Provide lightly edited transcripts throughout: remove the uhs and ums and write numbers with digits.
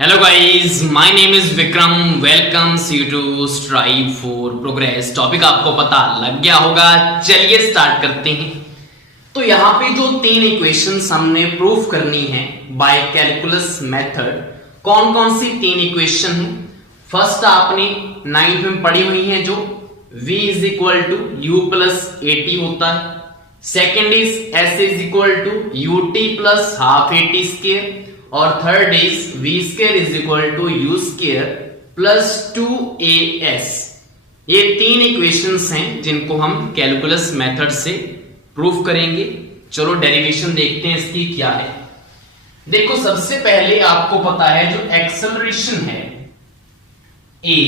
Hello guys, my name is Vikram. Welcomes you to strive for progress. Topic आपको पता लग गया होगा, चलिए स्टार्ट करते हैं। तो यहाँ पे जो तीन इक्वेशंस हमने प्रूव करनी है बाय कैलकुलस मेथड, कौन कौन सी तीन इक्वेशन है? फर्स्ट आपने 9th में पढ़ी हुई है जो v is equal to u plus a t होता है। Second is s is equal to u t plus half a t square, और third is v square is equal to u square plus 2as। ये तीन equations हैं जिनको हम calculus method से proof करेंगे। चलो डेरिवेशन देखते हैं इसकी क्या है। देखो, सबसे पहले आपको पता है जो एक्सेलरेशन है a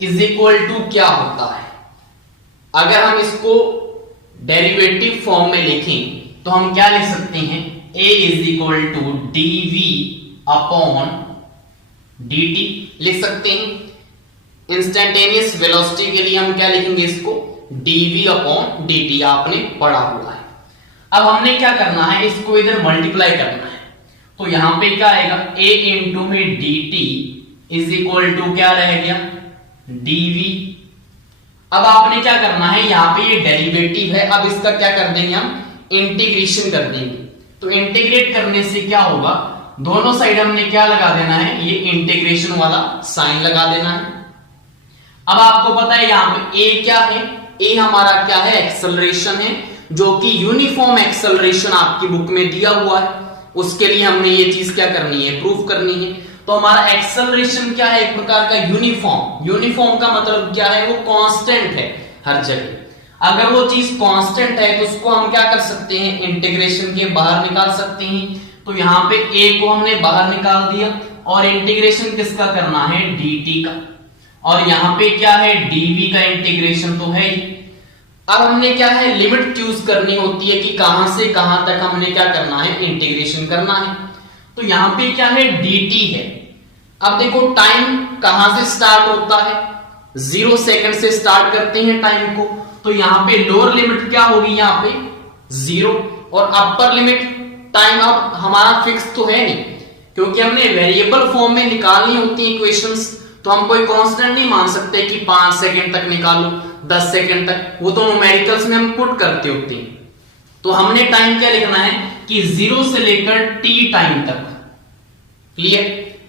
इज इक्वल टू क्या होता है। अगर हम इसको डेरिवेटिव फॉर्म में लिखें तो हम क्या लिख सकते हैं, a is equal to dv upon dt लिख सकते हैं। इंस्टेंटेनियस वेलोसिटी के लिए हम क्या लिखेंगे, इसको dv अपॉन dt, आपने पढ़ा हुआ है। अब हमने क्या करना है, इसको इधर मल्टीप्लाई करना है। तो यहां पे क्या आएगा, a इंटू में dt इज इक्वल टू क्या रह गया, dv। अब आपने क्या करना है, यहां पे ये डेरिवेटिव है, अब इसका क्या कर देंगे, हम इंटीग्रेशन कर देंगे। तो इंटीग्रेट करने से क्या होगा, दोनों साइड हमने क्या लगा देना है, ये इंटीग्रेशन वाला साइन लगा देना है। अब आपको पता है यहां पे a क्या है, a हमारा क्या है, एक्सेलरेशन है, जो कि यूनिफॉर्म एक्सेलरेशन आपकी बुक में दिया हुआ है। उसके लिए हमने ये चीज क्या करनी है, प्रूफ करनी है। तो हमारा एक्सेलरेशन क्या है, एक प्रकार का यूनिफॉर्म। यूनिफॉर्म का मतलब क्या है, वो कांस्टेंट है हर जगह। अगर वो चीज कांस्टेंट है तो उसको हम क्या कर सकते हैं, इंटीग्रेशन के बाहर निकाल सकते हैं। तो यहाँ पे a को हमने बाहर निकाल दिया, और इंटीग्रेशन किसका करना है, dt का। और यहाँ पे क्या है, dv का इंटीग्रेशन तो है ही। अब हमने क्या है, लिमिट चूज करनी होती है कि कहां से कहां तक हमने क्या करना है, इंटीग्रेशन करना है। तो यहाँ पे क्या है, dt है। अब देखो टाइम कहां से स्टार्ट होता है, 0 सेकंड से स्टार्ट करते हैं टाइम को। तो यहां पे लोअर लिमिट क्या होगी, यहां पे 0, और अपर लिमिट टाइम अब हमारा फिक्स तो है नहीं, क्योंकि हमने वेरिएबल फॉर्म में निकालनी होती है इक्वेशंस। तो हम कोई कांस्टेंट नहीं मान सकते कि 5 सेकंड तक निकालो, 10 सेकंड तक, वो तो न्यूमेरिकल्स में हम पुट करते होते हैं। तो हमने टाइम क्या लिखना है कि 0 से लेकर t टाइम तक। क्लियर।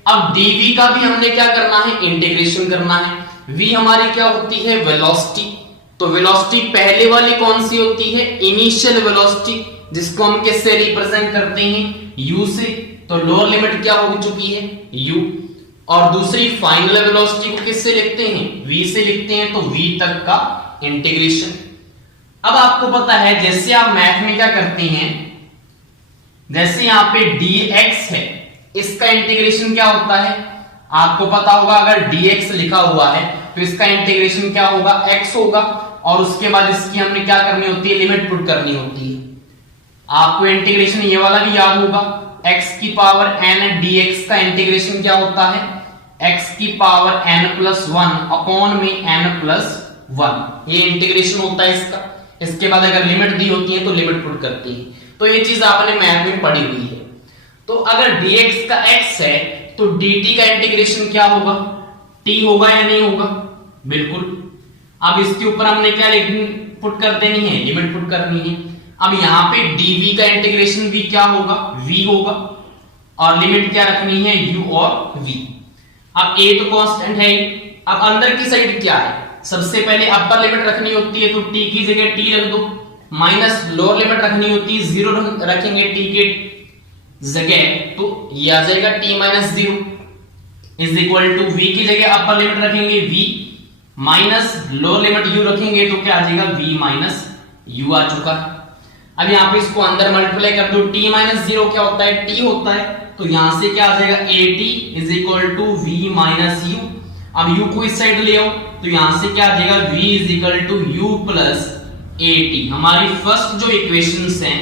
अब dv का भी हमने क्या करना है, इंटीग्रेशन करना है। v हमारी क्या होती है, वेलोसिटी। तो वेलोसिटी पहले वाली कौन सी होती है, इनिशियल वेलोसिटी, जिसको हम किससे रिप्रेजेंट करते हैं, u से। तो लोअर लिमिट क्या हो चुकी है, u। और दूसरी फाइनल वेलोसिटी को किससे लिखते हैं, v से लिखते हैं। तो v तक का इंटीग्रेशन। अब आपको पता है, जैसे आप मैथ में क्या करते हैं, जैसे यहां पे dx है, इसका इंटीग्रेशन क्या होता है, आपको पता होगा। अगर dx लिखा हुआ है तो इसका इंटीग्रेशन क्या होगा, x होगा। और उसके बाद इसकी हमने क्या करनी होती है, लिमिट पुट करनी होती है। आपको इंटीग्रेशन ये वाला भी याद होगा, x की पावर n dx का इंटीग्रेशन क्या होता है, x की पावर n प्लस 1 अपॉन में n प्लस 1। ये इंटीग्रेशन होता है इसका। इसके बाद अगर लिमिट दी होती है तो लिमिट पुट करती है। तो ये चीज आपने मैथ में पढ़ी हुई है। तो अगर dx का x है तो dt का इंटीग्रेशन क्या होगा, t होगा या नहीं होगा, बिल्कुल। अब इसके ऊपर हमने क्या पुट कर देनी है, लिमिट पुट करनी है। अब यहां पे dv का इंटीग्रेशन भी क्या होगा, v होगा, और लिमिट क्या रखनी है, u और v। अब a तो कांस्टेंट है। अब अंदर की साइड क्या है, सबसे पहले अपर लिमिट रखनी होती है, तो t की जगह t रख दो, माइनस लोअर लिमिट रखनी होती है, 0 रखेंगे t के जगह, तो ये आ जाएगा t minus 0 is equal to v की जगह अपर लिमिट रखेंगे v, minus lower limit u रखेंगे, तो क्या आ जाएगा, v माइनस u आ चुका है। अब यहां पे इसको अंदर मल्टीप्लाई कर दो, t माइनस 0 क्या होता है, t होता है। तो यहां से क्या आ जाएगा, at is equal to v minus u। अब u को इस साइड ले आओ, तो यहां से क्या आ जाएगा, v is equal to u plus at। हमारी फर्स्ट जो इक्वेशंस हैं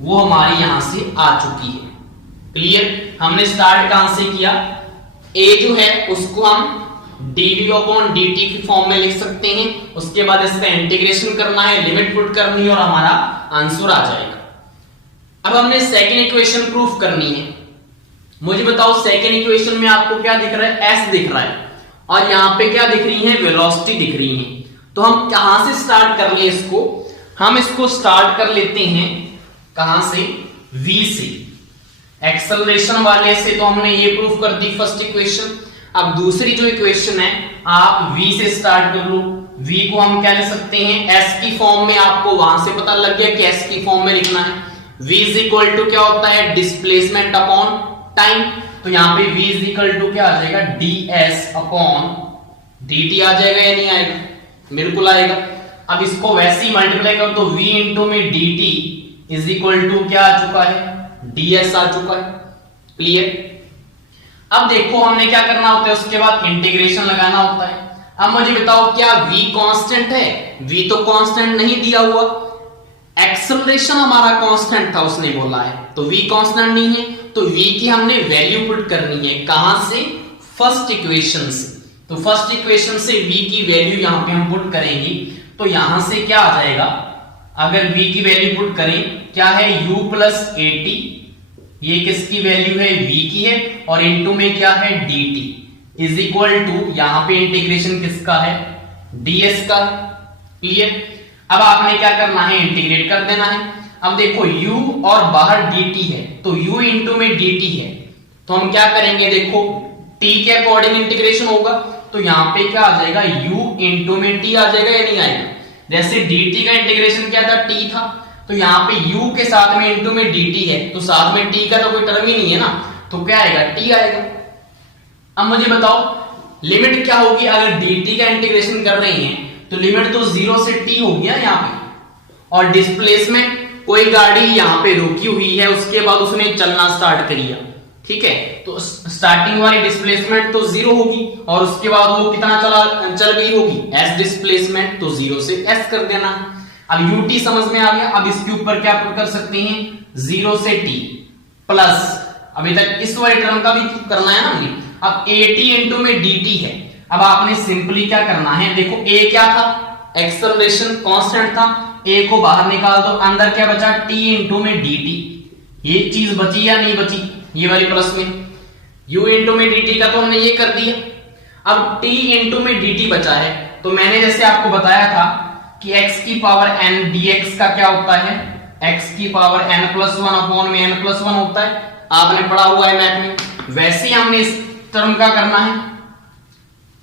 वो हमारी यहां से आ चुकी है। क्लियर। हमने स्टार्ट कहां से किया, a जो है उसको हम dv अपॉन dt की फॉर्म में लिख सकते हैं। उसके बाद इसका इंटीग्रेशन करना है, लिमिट पुट करनी है, और हमारा आंसर आ जाएगा। अब हमने सेकंड इक्वेशन प्रूफ करनी है। मुझे बताओ सेकेंड इक्वेशन में आपको क्या दिख रहा है, एस दिख रहा है, और यहां पे क्या दिख रही है, वेलोसिटी दिख रही है। तो हम कहां से स्टार्ट कर ले इसको, हम इसको स्टार्ट कर लेते हैं कहां से, v से। एक्सेलरेशन वाले से तो हमने ये प्रूफ कर दी फर्स्ट इक्वेशन। अब दूसरी जो इक्वेशन है आप v से स्टार्ट कर लो। v को हम क्या लिख सकते हैं, s की फॉर्म में, आपको वहां से पता लग गया कि s की फॉर्म में लिखना है। v इज इक्वल टू क्या होता है, डिस्प्लेसमेंट अपॉन टाइम। तो यहां पे v इज इक्वल टू क्या आ जाएगा, ds अपॉन dt आ जाएगा या नहीं आएगा, बिल्कुल आएगा। अब इसको वैसे ही मल्टीप्लाई कर दो, v इंटू में dt इज इक्वल टू क्या आ चुका है, ds आ चुका है। क्लियर। अब देखो हमने क्या करना होता है, उसके बाद इंटीग्रेशन लगाना होता है। अब मुझे बताओ क्या v कांस्टेंट है, v तो कांस्टेंट नहीं दिया हुआ, एक्सेलरेशन हमारा कांस्टेंट था उसने बोला है, तो v कांस्टेंट नहीं है, तो v की हमने वैल्यू पुट करनी है कहां से, फर्स्ट इक्वेशन से। तो फर्स्ट इक्वेशन से v की वैल्यू यहां पे हम पुट करेंगे, तो यहां से क्या आ जाएगा, अगर v की वैल्यू पुट करें, क्या है u प्लस at, ये किसकी वैल्यू है, v की है, और इनटू में क्या है, dt इज इक्वल टू, यहां पे इंटीग्रेशन किसका है, ds का। क्लियर। अब आपने क्या करना है, इंटीग्रेट कर देना है। अब देखो u और बाहर dt है, तो u इंटू में dt है, तो हम क्या करेंगे, देखो t के अकॉर्डिंग इंटीग्रेशन होगा, तो यहां पे क्या आ जाएगा, u इंटू में t आ जाएगा या नहीं आएगा। जैसे dt का इंटीग्रेशन क्या था, t था, तो यहाँ पे u के साथ में इंटू में dt है, तो साथ में t का तो कोई टर्म ही नहीं है ना, तो क्या आएगा, t आएगा। अब मुझे बताओ लिमिट क्या होगी, अगर dt का इंटीग्रेशन कर रहे हैं तो लिमिट तो 0 से t होगी ना यहाँ पे। और डिस्प्लेसमेंट, कोई गाड़ी यहाँ पे रुकी हुई है, उसके बाद उसने चलना स्टार्ट कर दिया, ठीक है, तो स्टार्टिंग वाली डिस्प्लेसमेंट तो 0 होगी, और उसके बाद वो कितना चल गई होगी, s डिस्प्लेसमेंट, तो 0 से s कर देना। अब ut समझ में आ गया। अब इसके ऊपर क्या पुट कर सकते हैं, 0 से t प्लस, अभी तक इस वाले टर्म का भी करना है ना हमने। अब at इंटू में dt है, अब आपने सिंपली क्या करना है, देखो a क्या था, एक्सेलरेशन कांस्टेंट था, a को बाहर निकाल दो, अंदर क्या बचा, t इंटू में dt, ये चीज बची या नहीं बची, ये वाली प्लस में, u इंटू में dt का तो हमने ये कर दिया। अब t इंटू में dt बचा है, तो मैंने जैसे आपको बताया था कि x की पावर n dx का क्या होता है, x की पावर n प्लस 1 अपॉन में n प्लस 1 होता है, आपने पढ़ा हुआ है मैथ में। वैसे ही हमने इस टर्म का करना है,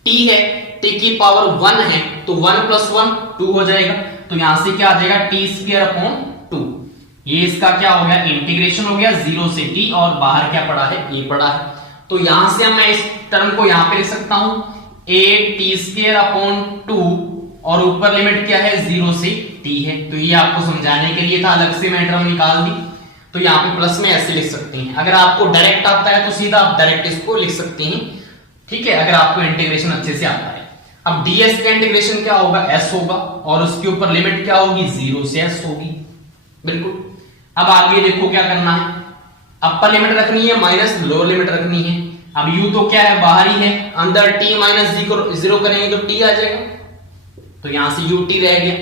t है, t की पावर 1 है, तो 1 प्लस 1 2 हो जाएगा, तो यहां से क्या आ जाएगा, t स्क्वायर अपॉन 2। ये इसका क्या हो गया, इंटीग्रेशन हो गया 0 से t, और बाहर क्या पड़ा है, ये पड़ा है, तो यहां से मैं इस टर्म को यहां पे लिख सकता हूं, a t स्क्वायर अपॉन 2, और ऊपर लिमिट क्या है, 0 से t है। तो ये आपको समझाने के लिए था, अलग से मैं टर्म निकाल दी, तो यहाँ पे प्लस में ऐसे लिख सकते हैं। अगर आपको डायरेक्ट आता है तो सीधा आप डायरेक्ट इसको लिख सकते हैं, ठीक है, अगर आपको इंटीग्रेशन अच्छे से आता है। अब ds का इंटीग्रेशन क्या होगा, s होगा, और उसके ऊपर लिमिट क्या होगी, 0 से s होगी, बिल्कुल। अब आगे देखो क्या करना है, अपर लिमिट रखनी है माइनस लोअर लिमिट रखनी है। अब u तो क्या है, बाहर ही है, अंदर t माइनस 0 करेंगे तो t आ जाएगा, तो यहां से ut रह गया।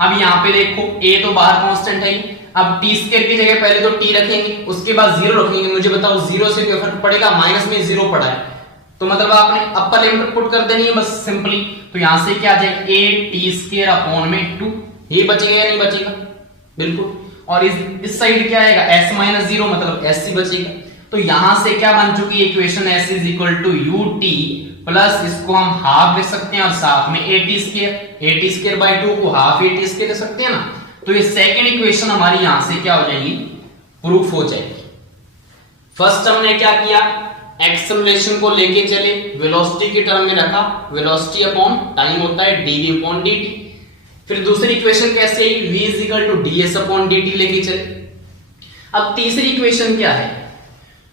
अब यहां पे देखो a तो बाहर कांस्टेंट है, अब t स्क्वायर की जगह पहले तो t रखेंगे, उसके बाद 0 रखेंगे। मुझे बताओ 0 से क्या फर्क पड़ेगा, माइनस में 0 पड़ा है, तो मतलब आपने अपर लिमिट पुट कर देनी है बस सिंपली। तो यहां से क्या आ जाएगा, a t स्क्वायर अपॉन में 2, ये बचेगा या नहीं बचेगा, बिल्कुल। और इस साइड क्या आएगा, s माइनस 0 मतलब s ही बचेगा। तो यहां से क्या बन चुकी है equation, s is equal to ut plus, इसको हम हाफ लिख सकते हैं, और साथ में at स्क्वायर बाय 2 को हाफ at स्क्वायर लिख सकते हैं ना। तो ये सेकंड इक्वेशन हमारी यहां से क्या हो जाएगी, प्रूफ हो जाएगी। फर्स्ट हमने क्या किया, एक्सेलरेशन को लेके चले, वेलोसिटी के टर्म में रखा, वेलोसिटी अपॉन टाइम होता है dv अपॉन dt। फिर दूसरी इक्वेशन कैसे आई, v is equal to ds upon dt लेके चले। अब तीसरी इक्वेशन क्या है,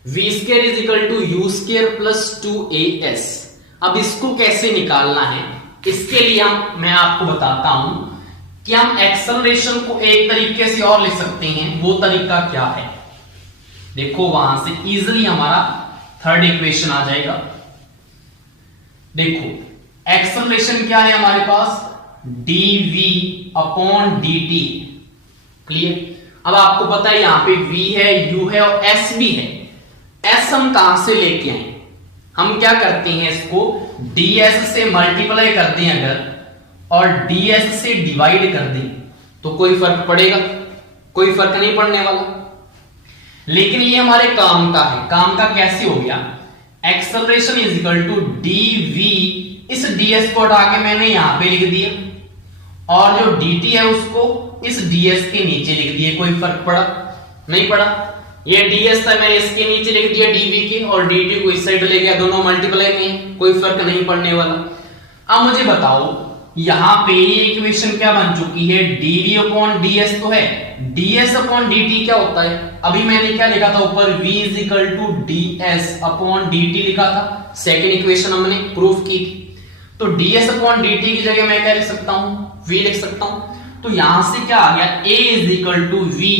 v square is equal to u square plus 2as। अब इसको कैसे निकालना है, इसके लिए मैं आपको बताता हूं कि हम एक्सेलरेशन को एक तरीके से और लिख सकते हैं। वो तरीका क्या है, देखो वहां से इजीली हमारा थर्ड इक्वेशन आ जाएगा। देखो एक्सेलरेशन क्या है हमारे पास, dv अपॉन dt। क्लियर। अब आपको पता है यहां पे v है, u है और s भी है, एस हम कहां से लेके आए, हम क्या करते हैं इसको ds से मल्टीप्लाई कर दें अगर और ds से डिवाइड कर दें तो कोई फर्क पड़ेगा? कोई फर्क नहीं पड़ने वाला। लेकिन ये हमारे काम का है। काम का कैसे हो गया? Acceleration is equal to dv, इस ds को हटा के मैंने यहां पे लिख दिया और जो dt है उसको इस ds के नीचे लिख दिया। कोई फर्क पड़ा? नहीं पड़ा। ये ds था, मैंने इसके नीचे लिख दिया dv के और dt को इस साइड ले गया, दोनों मल्टीप्लाई में, कोई फर्क नहीं पड़ने वाला। अब मुझे बताओ यहां पे ये इक्वेशन क्या बन चुकी है? dv अपॉन ds तो है, ds अपॉन dt क्या होता है? अभी मैंने क्या लिखा था ऊपर? v is equal to ds upon dt लिखा था, सेकेंड इक्वेशन हमने प्रूफ की थी। तो ds अपॉन dt की जगह मैं क्या लिख सकता हूं? v लिख सकता हूं। तो यहां से क्या आ गया? a is equal to v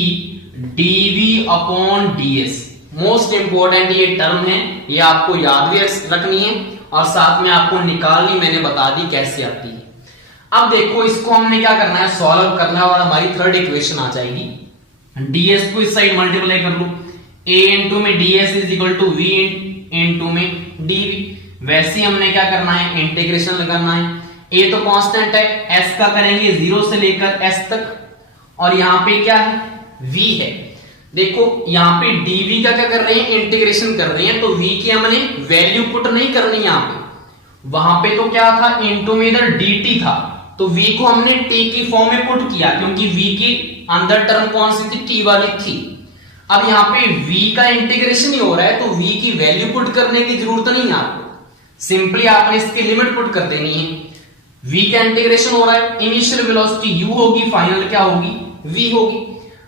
dv upon ds। Most important ये टर्म है, ये आपको याद भी रखनी है और साथ में आपको निकालनी मैंने बता दी कैसे आती है। अब देखो इसको हमने क्या करना है? सॉल्व करना है और हमारी थर्ड इक्वेशन आ जाएगी। ds को इस साइड मल्टीप्लाई कर लो, a इंटू में ds is equal to v into में dv। वैसे हमने क्या करना है? इंटीग्रेशन लगाना है। a तो कांस्टेंट है, s का करेंगे 0 से लेकर s तक और यहां पे क्या है? v है। देखो यहां पे dv का क्या कर रहे हैं? इंटीग्रेशन कर रहे हैं, तो v की हमने वैल्यू पुट नहीं करनी यहां पे। वहां पे तो क्या था? इनटू में इधर dt था, तो v को हमने t की फॉर्म में पुट किया क्योंकि v की अंदर टर्म कौन सी थी? t वाली थी। अब यहाँ पे v का इंटीग्रेशन ही हो रहा है तो v की वैल्यू पुट करने की जरूरत नहीं है आपको, सिंपली आपने इसकी लिमिट पुट कर देनी है। v का इंटीग्रेशन हो रहा है, इनिशियल वेलोसिटी u होगी, फाइनल क्या होगी? v होगी।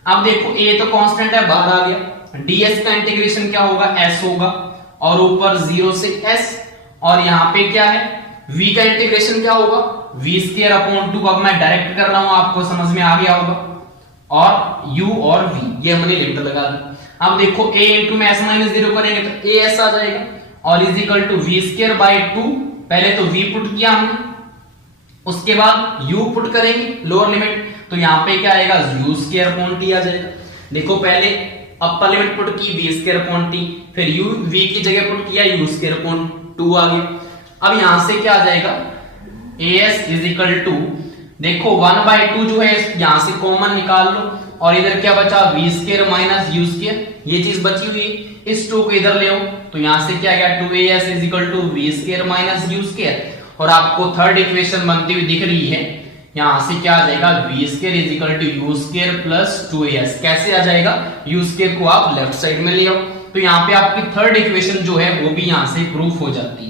अब देखो a तो कांस्टेंट है, बाहर आ गया। ds का इंटीग्रेशन क्या होगा? s होगा और ऊपर 0 से s और यहाँ पे क्या है? v का इंटीग्रेशन क्या होगा? v square upon 2। अब मैं डायरेक्ट कर रहा हूं, आपको समझ में आ गया होगा। और u और v ये हमने लिमिट लगा दी। अब देखो a इंटू में s माइनस 0 करेंगे तो a s आ जाएगा और is equal to v square by 2। पहले तो v पुट किया हमने, उसके बाद u पुट करेंगे लोअर लिमिट, तो यहाँ पे क्या आएगा? u स्क्वायर अपॉन t आ जाएगा। देखो पहले अपर लिमिट पुट की v स्क्वायर अपॉन t, फिर u v की जगह पुट किया u स्क्वायर अपॉन 2 आ गया। अब यहां से क्या आ जाएगा? as इज इक्वल टू, देखो 1/2 जो है यहां से कॉमन निकाल लो और इधर क्या बचा? v square minus u square, ये चीज बची हुई है। इस 2 को इधर ले आओ तो यहां से क्या आ गया? 2as is equal to v square minus u square. और आपको थर्ड इक्वेशन बनती हुई दिख रही है, यहां से क्या आ जाएगा? v square is equal to u square plus 2as। कैसे आ जाएगा? u स्क्वायर को आप लेफ्ट साइड में ले आओ तो यहाँ पे आपकी थर्ड इक्वेशन जो है वो भी यहां से प्रूफ हो जाती है।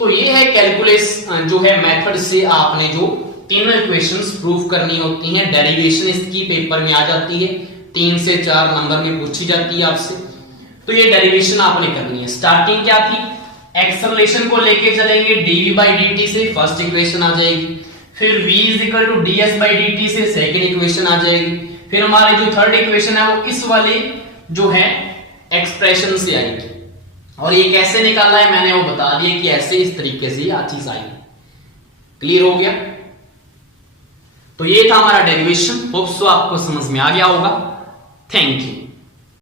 तो ये है कैलकुलस जो है मेथड से आपने जो तीनों इक्वेशंस प्रूफ करनी होती हैं। डेरिवेशन इसकी पेपर में आ जाती है, 3 से 4 नंबर में पूछी जाती है आपसे। तो ये डेरिवेशन आपने करनी है। स्टार्टिंग क्या थी? एक्सेलरेशन को लेके चलेंगे dv by dt से, फर्स्ट इक्वेशन आ जाएगी। फिर v is equal to ds by dt से सेकेंड इक्वेशन आ जाएगी। फिर हमारी जो थर्ड इक्वेशन है वो इस वाले जो है एक्सप्रेशन से आएगी। और ये कैसे निकालना है मैंने वो बता दिया कि ऐसे इस तरीके से ये चीज आएगी। क्लियर हो गया? तो ये था हमारा डेरिवेशन। होप सो आपको समझ में आ गया होगा। Thank you.